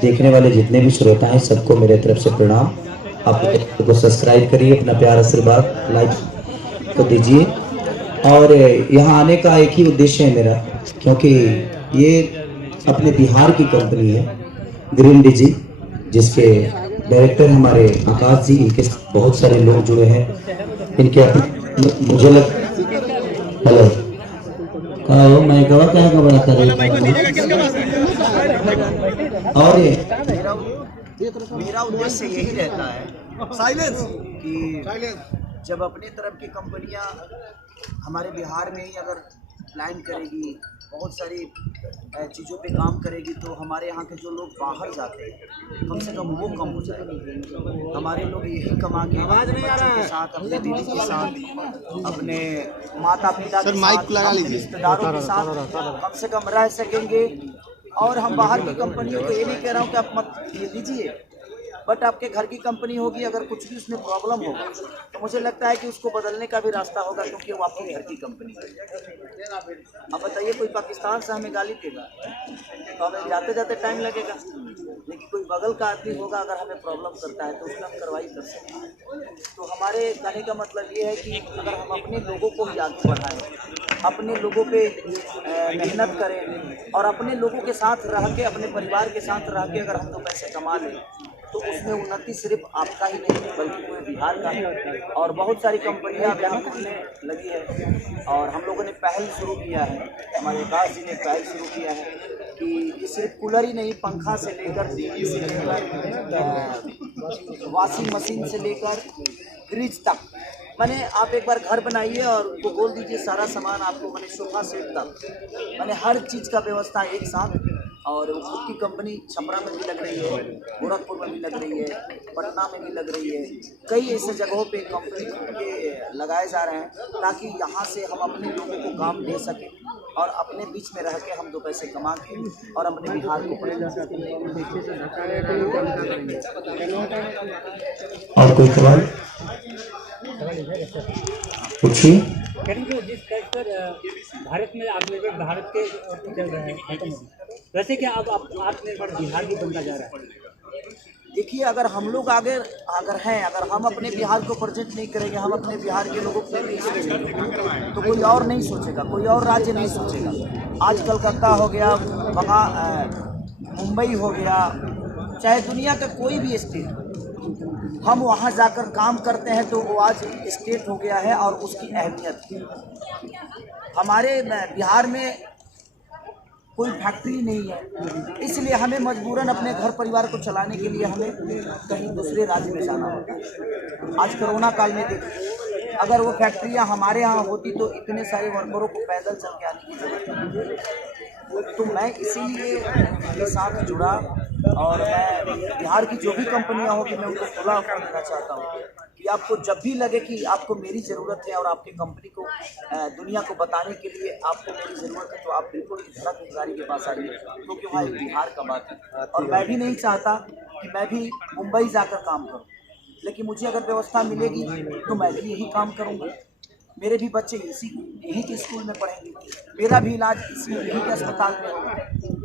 देखने वाले जितने भी श्रोता हैं सबको मेरे तरफ से प्रणाम। आप को सब्सक्राइब करिए, अपना प्यार आशीर्वाद लाइक को दीजिए। और यहाँ आने का एक ही उद्देश्य है मेरा, क्योंकि ये अपने बिहार की कंपनी है ग्रीन डिजी, जिसके डायरेक्टर हमारे आकाश जी, इनके बहुत सारे लोग जुड़े हैं। इनके मुझे लग हेलो मैं गवा क्या बड़ा कर और मेरा उद्देश्य यही रहता है साइलेंस कि जब अपनी तरफ की कंपनियां हमारे बिहार में ही अगर प्लान करेगी, बहुत सारी चीज़ों पे काम करेगी, तो हमारे यहाँ के जो लोग बाहर जाते हैं कम से कम वो कम हो जाएगा। हमारे लोग यही कमा के अपने बच्चों के साथ, अपने दीदी के साथ, अपने माता पिता के साथ, अपने रिश्तेदारों के साथ कम से कम रह सकेंगे। और हम बाहर की कंपनियों को ये नहीं कह रहा हूँ कि आप मत दीजिए, बट आपके घर की कंपनी होगी, अगर कुछ भी उसमें प्रॉब्लम होगा तो मुझे लगता है कि उसको बदलने का भी रास्ता होगा, क्योंकि वो आपके घर की कंपनी है। अब बताइए, कोई पाकिस्तान से हमें गाली देगा तो हमें जाते जाते टाइम लगेगा, लेकिन कोई बगल का आदमी होगा अगर हमें प्रॉब्लम करता है तो उसमें हम कार्रवाई कर सकते हैं। तो हमारे कहने का मतलब ये है कि अगर हम अपने लोगों को ही आगे बढ़ाएं, अपने लोगों पे मेहनत करें और अपने लोगों के साथ रह के, अपने परिवार के साथ रह के अगर हम 2 पैसे कमा लें, तो उसमें उन्नति सिर्फ आपका ही नहीं बल्कि पूरे बिहार का है। और बहुत सारी कंपनियां अब यहाँ खुलने लगी है और हम लोगों ने पहल शुरू किया है, हमारे आकाश जी ने पहल शुरू किया है कि ये सिर्फ कूलर ही नहीं, पंखा से लेकर, टीवी से लेकर, वॉशिंग मशीन से लेकर फ्रिज तक, मैंने आप एक बार घर बनाइए और उनको बोल दीजिए सारा सामान आपको, मैंने सोफा सेट तक, मैंने हर चीज़ का व्यवस्था एक साथ। और खुद की कंपनी छपरा में भी लग रही है, गोरखपुर में भी लग रही है, पटना में भी लग रही है, कई ऐसे जगहों पे कंपनी के लगाए जा रहे हैं, ताकि यहाँ से हम अपने लोगों को काम दे सकें और अपने बीच में रह के हम 2 पैसे कमा के और अपने बिहार को बढ़ा सकें। और कोई सवाल पूछिए। जिस तरह पर भारत में आत्मनिर्भर भारत के चल रहे हैं खत्म हो, वैसे क्या अब आत्मनिर्भर बिहार भी बनता जा रहा है? देखिए, अगर हम लोग अगर हम अपने बिहार को प्रेजेंट नहीं करेंगे, हम अपने बिहार के लोगों को नहीं सोचेंगे, तो कोई और नहीं सोचेगा, कोई और राज्य नहीं सोचेगा। आज कलकत्ता हो गया, मुंबई हो गया, चाहे दुनिया का कोई भी स्टेट, हम वहाँ जाकर काम करते हैं तो वो आज स्टेट हो गया है और उसकी अहमियत। हमारे बिहार में कोई फैक्ट्री नहीं है, इसलिए हमें मजबूरन अपने घर परिवार को चलाने के लिए हमें कहीं दूसरे राज्य में जाना होता है। आज कोरोना काल में देखिए, अगर वो फैक्ट्रियां हमारे यहाँ होती तो इतने सारे वर्करों को पैदल चल के आने की जरूरत नहीं। तो मैं इसीलिए उनके साथ जुड़ा और मैं बिहार की जो भी कंपनियां होगी मैं उनको खुला ऑफर देना चाहता हूँ कि आपको जब भी लगे कि आपको मेरी ज़रूरत है और आपकी कंपनी को दुनिया को बताने के लिए आपको मेरी ज़रूरत है, तो आप बिल्कुल धड़क गाड़ी के पास आइए, क्योंकि वहाँ एक बिहार का बात है। और मैं भी नहीं चाहता कि मैं भी मुंबई जाकर काम करूँ, लेकिन मुझे अगर व्यवस्था मिलेगी तो मैं भी यही काम करूँगा। मेरे भी बच्चे यही के स्कूल में पढ़ेंगे, मेरा भी इलाज यही के अस्पताल में होगा।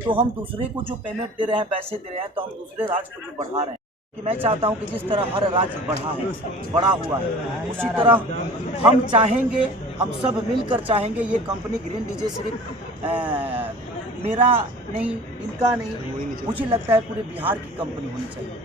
तो हम दूसरे को जो पेमेंट दे रहे हैं, पैसे दे रहे हैं, तो हम दूसरे राज्य को जो बढ़ा रहे हैं। कि मैं चाहता हूं कि जिस तरह हर राज्य बड़ा हुआ है, उसी तरह हम चाहेंगे, हम सब मिलकर चाहेंगे, ये कंपनी ग्रीन डीजे सिर्फ मेरा नहीं, इनका नहीं, मुझे लगता है पूरे बिहार की कंपनी होनी चाहिए।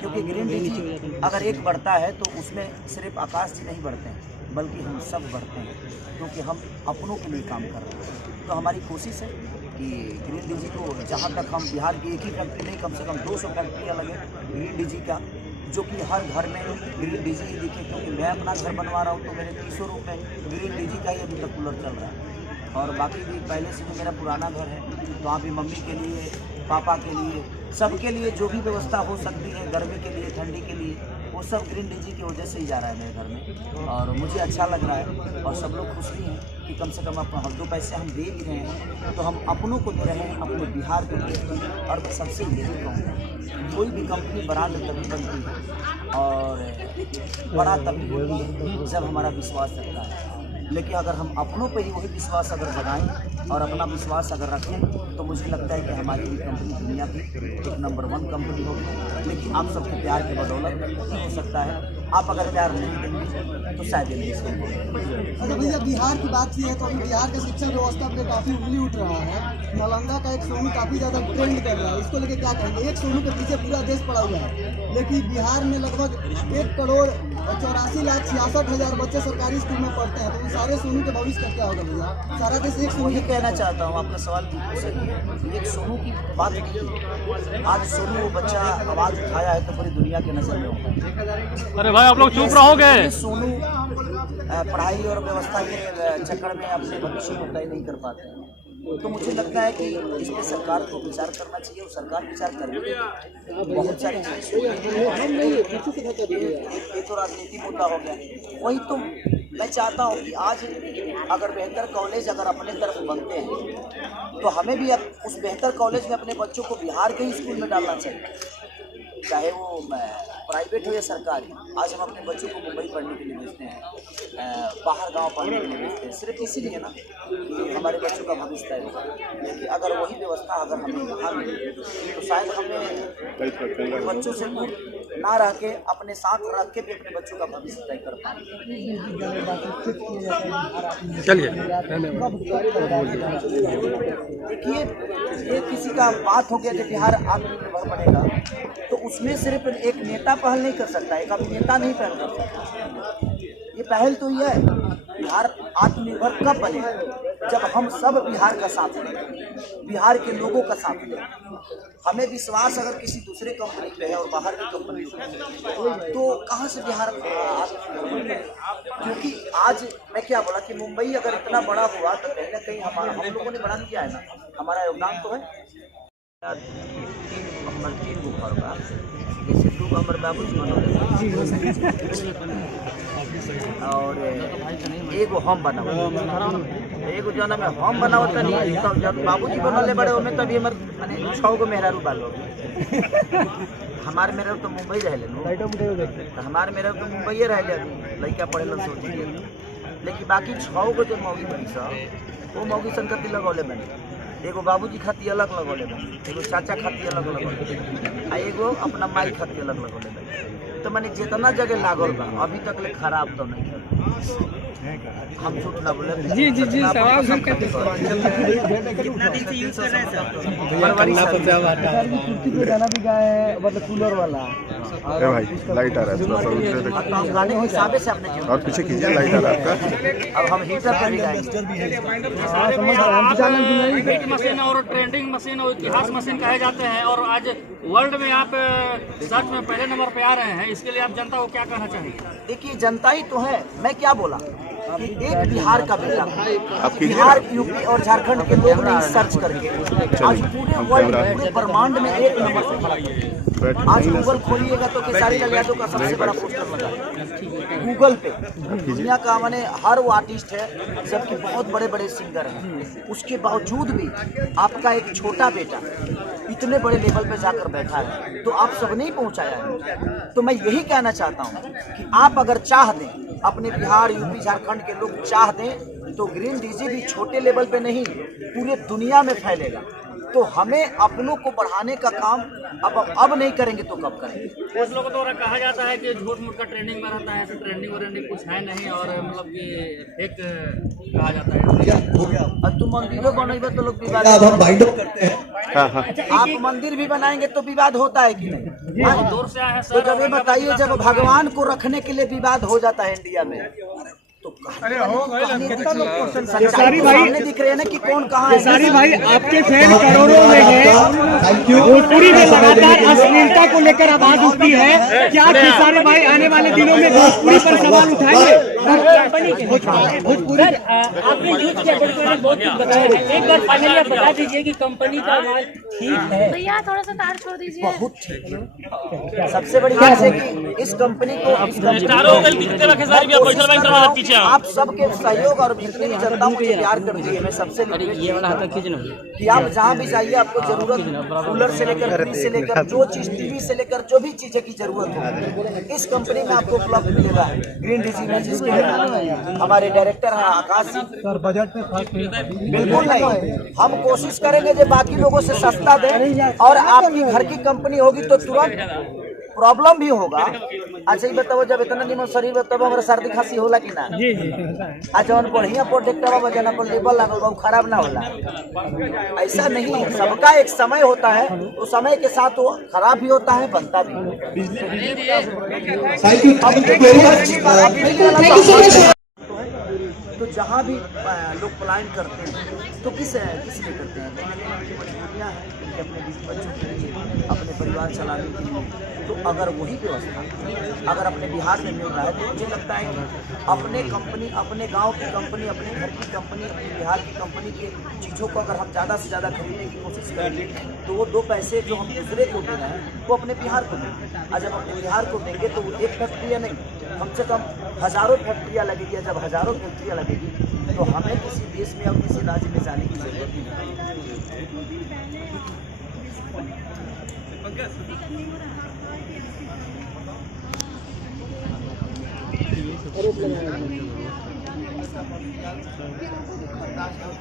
क्योंकि ग्रीन डीजी अगर एक बढ़ता है तो उसमें सिर्फ आकाश जी नहीं बढ़ते हैं, बल्कि हम सब बढ़ते हैं, क्योंकि हम अपनों के लिए काम कर रहे हैं। तो हमारी कोशिश है कि ग्रीन डीजी को जहाँ तक हम बिहार की एक ही फैक्ट्री नहीं, कम से कम 200 फैक्ट्रियाँ लगे ग्रीन डीजी का, जो कि हर घर में ग्रीन डीजी ही दिखे। क्योंकि मैं अपना घर बनवा रहा हूँ तो मेरे 300 रुपये ग्रीन डीजी का ही अभी तक कूलर चल रहा है। और बाकी भी पहले से जो मेरा पुराना घर है, तो वहाँ भी मम्मी के लिए, पापा के लिए, सबके लिए जो भी व्यवस्था हो सकती है, गर्मी के लिए, ठंडी के लिए, वो सब ग्रीन डीजी की वजह से ही जा रहा है मेरे घर में। और मुझे अच्छा लग रहा है और सब लोग खुश भी हैं कि कम से कम अपना 2 पैसे हम दे भी रहे हैं, तो हम अपनों को दे रहे हैं, अपने बिहार को दे रहे हैं। और मैं सबसे यही कहूँगा, कोई भी कंपनी ब्रांड तभी बनती है और बड़ा तभी होती है जब हमारा विश्वास रखता है। लेकिन अगर हम अपनों पे ही वही विश्वास अगर जगाएं और अपना विश्वास अगर रखें तो मुझे लगता है कि हमारी भी कंपनी दुनिया की एक नंबर 1 कंपनी होगी। लेकिन आप सबके प्यार के बदौलत हो सकता है, आप अगर प्यार नहीं देंगे तो शायद ये नहीं संभव। अगर भैया बिहार की बात की है तो अभी बिहार का शिक्षा व्यवस्था पे काफ़ी उंगली उठ रहा है। नालंदा का एक सोनू काफ़ी ज़्यादा ट्रेंड कर रहा है, इसको लेके क्या कहेंगे? एक सोनू के पीछे पूरा देश पड़ा हुआ है, लेकिन बिहार में लगभग 1,84,66,000 बच्चे सरकारी स्कूल में पढ़ते हैं, तो सारे सोनू के भविष्य का क्या होगा भैया? सारा देश एक सोनू। ये कहना चाहता हूँ, आपका सवाल बिल्कुल सही है। एक सोनू की बात नहीं, आज सोनू वो बच्चा आवाज़ उठाया है तो पूरी दुनिया के नजर में होगा। अरे भाई आप लोग चुप रहोगे। सोनू पढ़ाई और व्यवस्था के चक्कर में अपने भविष्य को तय नहीं कर पाते हैं, तो मुझे लगता है कि इस पर सरकार को विचार करना चाहिए और सरकार विचार कर रही है। बहुत सारी चीज़ें ये तो राजनीति मुद्दा हो गया। वही तो मैं चाहता हूँ कि आज अगर बेहतर कॉलेज अगर अपने तरफ बनते हैं तो हमें भी अब उस बेहतर कॉलेज में अपने बच्चों को बिहार के ही स्कूल में डालना चाहिए, चाहे वो प्राइवेट हो या सरकारी। आज हम अपने बच्चों को मुंबई पढ़ने के लिए भेजते हैं, बाहर गांव पढ़ने के लिए भेजते हैं, सिर्फ इसीलिए ना कि हमारे बच्चों का भविष्य तय होगा। लेकिन अगर वही व्यवस्था अगर हमें यहाँ मिले तो शायद हमें बच्चों से दूर ना रह के अपने साथ रख के भी अपने बच्चों का भविष्य तय कर पाएँ। देखिए, ये किसी का बात हो गया कि बिहार आत्मनिर्भर बनेगा, तो उसमें सिर्फ एक नेता पहल नहीं कर सकता, एक अभिनेता नहीं पहल कर सकता। ये पहल तो ये है, बिहार आत्मनिर्भर कब बनेगा? जब हम सब बिहार का साथ लें, बिहार के लोगों का साथ लें। हमें विश्वास अगर किसी दूसरे कंपनी पे है और बाहर की कंपनी पे, तो कहाँ से बिहार आत्मनिर्भर बनेगा? क्योंकि आज मैं क्या बोला कि मुंबई अगर इतना बड़ा हुआ तो कहीं ना कहीं हम लोगों ने बड़ा किया है ना, हमारा योगदान तो है। 3 गो घर बा, जैसे 2 गो हमर बाबूजी और एगो हम बनाओ, एगो जना में हम बनाओ तनी, तब जब बाबूजी बनले बड़े ओमे तभी हमर माने 6 गो मेहरारू बालो। हमार मेहरारू तो मुंबई रहले नो, तो हमार मेहरारू तो मुंबई रहले, अभी लड़का पढ़े ला सोचिए। लेकिन बाकी 6 गो जो मौगी बनी सब, वो मौगी संगति लगौले बने। एगो बाबूजी खाती अलग लगौले बने, एगो चाचा खाती अलग लगौले, आ एगो अपना माई खाती अलग लगौले बने। तो मैंने जितना जगह लागल बा अभी तक ले खराब तो नहीं है। हम झूठ ना बोले। जी जी जी सवाल फिर कितना दिन से यूज कर रहे हैं सर? गाना भी गाए हैं, मतलब कूलर वाला। भाई लाइट आ रहा है, थोड़ा सा उधर देखिए। तो गाने के हिसाब से आपने क्यों? और पीछे कीजिए, लाइट आ रहा है आपका। अब हम हीटर पे भी गाएंगे। हिट मशीन और ट्रेंडिंग मशीन और इतिहास मशीन कहे जाते हैं, और आज वर्ल्ड में आप सर्च में पहले नंबर पे आ रहे हैं, इसके लिए आप जनता को क्या कहना चाहेंगे? देखिए, जनता ही तो है। मैं क्या बोला कि एक बिहार का बेटा, बिहार, यूपी और झारखंड के लोग ने सर्च करके आज पूरे वर्ल्ड, पूरे ब्रह्मांड में 1 नंबर पे खड़ा है। आज गूगल खोलिएगा तो खेसारी लाल यादव का सबसे बड़ा पोस्टर लगा है गूगल पे। दुनिया का माने हर वो आर्टिस्ट है, जबकि बहुत बड़े बड़े सिंगर हैं, उसके बावजूद भी आपका एक छोटा बेटा इतने बड़े लेवल पे जाकर बैठा है, तो आप सब नहीं पहुंचाया है। तो मैं यही कहना चाहता हूं कि आप अगर चाह दें, अपने बिहार, यूपी, झारखंड के लोग चाह दें, तो ग्रीन डीजे भी छोटे लेवल पे नहीं पूरे दुनिया में फैलेगा। तो हमें अपनों को बढ़ाने का काम अब नहीं करेंगे तो कब करेंगे? कुछ लोगों द्वारा कहा जाता है कि झूठ मूठ का ट्रेंडिंग में रहता है, ऐसे ट्रेंडिंग वरेंडिंग कुछ है नहीं, और मतलब कि फेक कहा जाता है। और तुम मंदिरों बनाएंगे तो लोग विवाद अब हम बाइंड अप करते हैं। आप मंदिर भी बनाएंगे तो विवाद होता है कि नहीं? बहुत दूर से आए हैं तो सर। जब ये बताइए, जब भगवान को रखने के लिए विवाद हो जाता है इंडिया में, तो सच्चाई तो सामने दिख रहे हैं ना कि कौन कहाँ है। खेसारी भाई, आपके फैन करोड़ों में हैं, थैंक यू। भोजपुरी में लगातार अश्लीलता को लेकर आवाज उठती है। क्या खेसारी भाई आने वाले दिनों में भोजपुरी पर सवाल उठाएंगे? भोजपुरी आपने यूज किया, बहुत कुछ बताया है। एक बार फाइनली आप बता दीजिए कि कंपनी का माल ठीक है। भैया थोड़ा सा तार छोड़ दीजिए। बहुत ठीक। सबसे बड़ी बात है कि इस कंपनी को आप सबके सहयोग और जितनी भी जनता मुझे प्यार करती है, मैं सबसे कि आप जहाँ भी जाइए, आपको जरूरत कूलर से लेकर फ्रिज से लेकर जो चीज, टीवी से लेकर जो भी चीजें की जरूरत हो, इस कंपनी में आपको उपलब्ध मिलेगा ग्रीन डीजी में, जिसके हमारे डायरेक्टर हैं आकाश सर, बजट में बिल्कुल नहीं। हम कोशिश करेंगे जो बाकी लोगों से सस्ता दें, और आपकी घर की कंपनी होगी तो तुरंत प्रॉब्लम भी होगा। अच्छा ये बताओ, जब इतना निमन शरीर तब हमारा सर्दी खांसी होला कि ना? जी जी। अच्छा बढ़िया प्रोडक्ट बजाना पर लेबल लागल बा, खराब ना होला, ऐसा नहीं है। सबका एक समय होता है, उस समय के साथ वो खराब भी होता है, बनता भी है। तो जहाँ भी लोग पलायन करते हैं तो किस लिए करते हैं? उनकी मजबूरियाँ हैं, उनके अपने बच्चों के लिए, अपने परिवार चलाने के लिए। तो अगर वही व्यवस्था अगर अपने बिहार में मिल रहा है तो मुझे लगता है कि अपने कंपनी, अपने गांव की कंपनी, अपने घर की कंपनी, अपने बिहार की कंपनी के चीज़ों को अगर हम ज़्यादा से ज़्यादा खरीदने की कोशिश करेंगे तो वो 2 पैसे जो हम दूसरे को दे रहे हैं वो अपने बिहार को देंगे। और जब अपने बिहार को देंगे तो वो एक फैक्ट्रियाँ नहीं, कम से कम हज़ारों फैक्ट्रियाँ लगेगी। जब हज़ारों फैक्ट्रियाँ लगेगी तो हमें किसी देश में और किसी राज्य में जाने की जरूरत नहीं।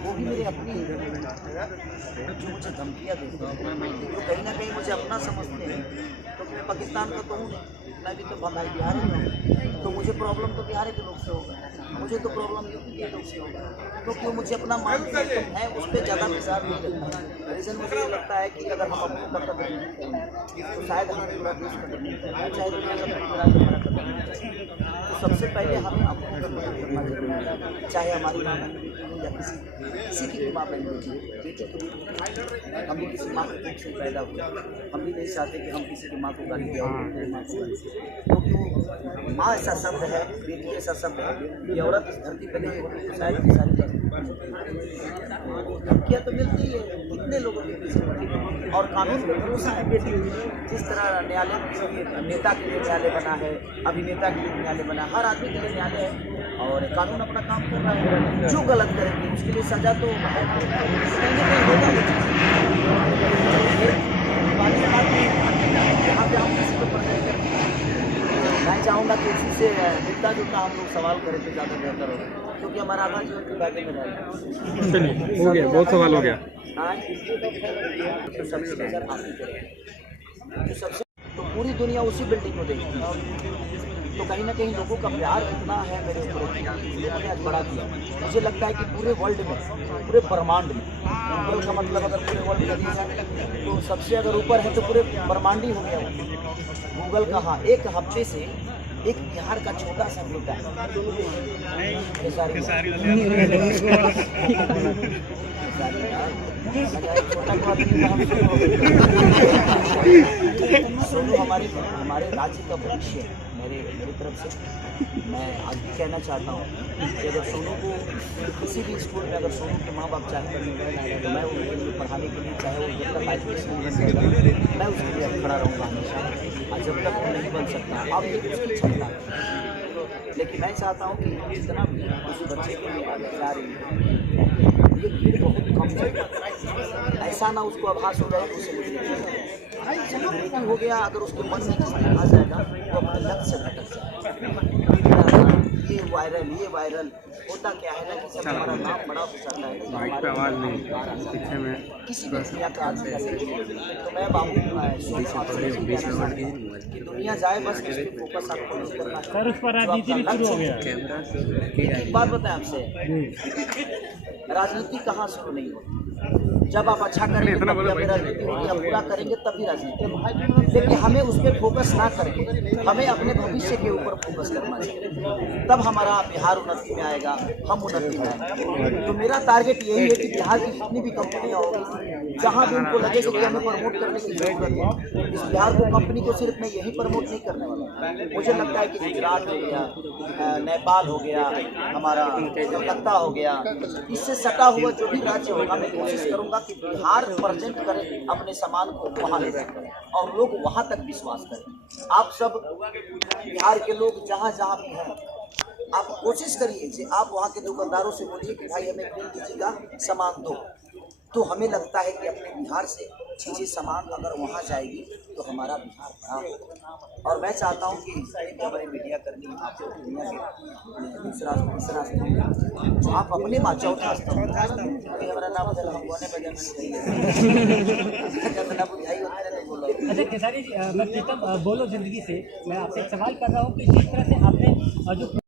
वो भी मेरे अपनी जो मुझे धमकियाँ देते हैं तो कहीं ना कहीं मुझे अपना समझते हैं। तो मैं पाकिस्तान का तो हूँ, मैं भी तो भाई बिहार में हूँ, तो मुझे प्रॉब्लम तो बिहार के लोग से होगा, मुझे तो प्रॉब्लम यूपी के लोग से होगा, क्योंकि वो मुझे अपना मान है उस पर ज़्यादा विचार नहीं करता। रीज़न मुझे ये लगता है कि अगर हम अपने का कदर नहीं करें तो शायद हमें पूरा देश कदर नहीं करें, चाहे दुनिया का पूरा हमारा कदर नहीं करें। तो सबसे पहले हमें अपने कदर करना जरूरी है, चाहे हमारी माँ या किसी की भी माँ बहन होती है। बेटी तो हम भी किसी माँ के पेट से पैदा हुए, हम भी नहीं चाहते कि हम किसी की माँ को गाली दें, मेरी माँ को गाली दें, क्योंकि वो माँ ऐसा शब्द है, बेटी ऐसा शब्द है कि औरत इस धरती पर नहीं होती तो शायद की सारी धमकियाँ तो मिलती है कितने लोगों के पीछे पड़ी। और कानून पर भरोसा है बेटी, जिस तरह न्यायालय के लिए, नेता के लिए न्यायालय बना है, अभिनेता के लिए न्यायालय बना, हर आदमी के लिए न्यायालय है और कानून अपना काम कर रहा है। जो गलत करेंगे उसके लिए सजा तो है, यहाँ पे हम किसी को प्रेजेंट करें। मैं चाहूँगा कि इसी से मिलता जुलता हम लोग सवाल करें तो ज़्यादा बेहतर होगा, क्योंकि हमारा आधा जीवन के बारे में रहेगा। चलिए हो गया, बहुत सवाल हो गया। तो सबसे नजर आपकी करें, जो सबसे तो पूरी दुनिया उसी बिल्डिंग को देखती है। तो कहीं ना कहीं लोगों का प्यार इतना है मेरे ऊपर, उन्होंने आज बढ़ा दिया। मुझे लगता है कि पूरे वर्ल्ड में, पूरे ब्रह्मांड में, गूगल का मतलब अगर पूरे वर्ल्ड का दिया तो सबसे अगर ऊपर है तो पूरे ब्रह्मांड ही हो गया गूगल का। हाँ, एक हफ्ते से एक बिहार का छोटा सा बेटा सोनू हमारे राज्य का भविष्य है। मेरी तरफ से मैं आज भी कहना चाहता हूँ कि अगर सोनू को किसी भी स्कूल में अगर सोनू के माँ बाप चाहें तो मैं उनके लिए पढ़ाने के लिए, चाहे वो जब तक हाई स्कूल में जाएगा मैं उसके लिए खड़ा रहूँगा हमेशा। और जब तक वो नहीं बन सकता अब ये उसकी क्षमता है, लेकिन मैं चाहता हूँ कि जितना भी उस बच्चे के लिए आगे जा रही है ये भीड़ बहुत कम है, ऐसा ना उसको आभास हो जाए उसे बेटी हो गया। अगर उसके मन में आ जाएगा तो अपने लक्ष्य से भटक जाएगा। ये वायरल होता क्या है ना कि जब हमारा नाम बड़ा हो जाता है तो आवाज़ नहीं पीछे में किसी भी दुनिया का आदमी तो मैं बाबू कि दुनिया जाए बस इस पर फोकस आपको नहीं करना है। सर उस पर राजनीति भी शुरू हो गया। एक बात बताएं आपसे, राजनीति कहाँ शुरू नहीं होती, जब आप अच्छा करेंगे तब राजनीति होगी, आप पूरा करेंगे तभी राजनीति होगी। लेकिन हमें उस पर फोकस ना करके हमें अपने भविष्य के ऊपर फोकस करना चाहिए, तब हमारा बिहार उन्नति में आएगा, हम उन्नति में आएंगे। तो मेरा टारगेट यही है कि बिहार की जितनी भी कंपनियाँ होगी, जहाँ भी उनको लगे कि हमें प्रमोट करने की जरूरत है, इस बिहार को कंपनी को सिर्फ मैं यही प्रमोट नहीं करने वाला। मुझे लगता है कि गुजरात हो गया, नेपाल हो गया, हमारा कलकत्ता हो गया, इससे सटा हुआ जो भी राज्य होगा मैं कोशिश करूँगा कि बिहार प्रेजेंट करें अपने सामान को वहाँ ले जाकर और लोग वहाँ तक विश्वास करें। आप सब बिहार के लोग जहाँ जहाँ भी हैं, आप कोशिश करिए कि आप वहाँ के दुकानदारों से बोलिए कि भाई हमें प्रिंट जी का सामान दो। तो हमें लगता है कि अपने बिहार से चीज़ें सामान अगर वहाँ जाएगी तो तो हमारा बिहार बड़ा हो। और मैं चाहता हूँ कि हमारे मीडिया कर्मी आप दुनिया के दूसरा तीसरा जो आप अपने माँ चौथा अभी हमारा नाम बदल हम बोने बदल जब ना बुझाई होता है तो बोलो। अच्छा खेसारी जी, मैं प्रीतम बोलो जिंदगी से मैं आपसे एक सवाल कर रहा हूँ कि जिस तरह से आपने जो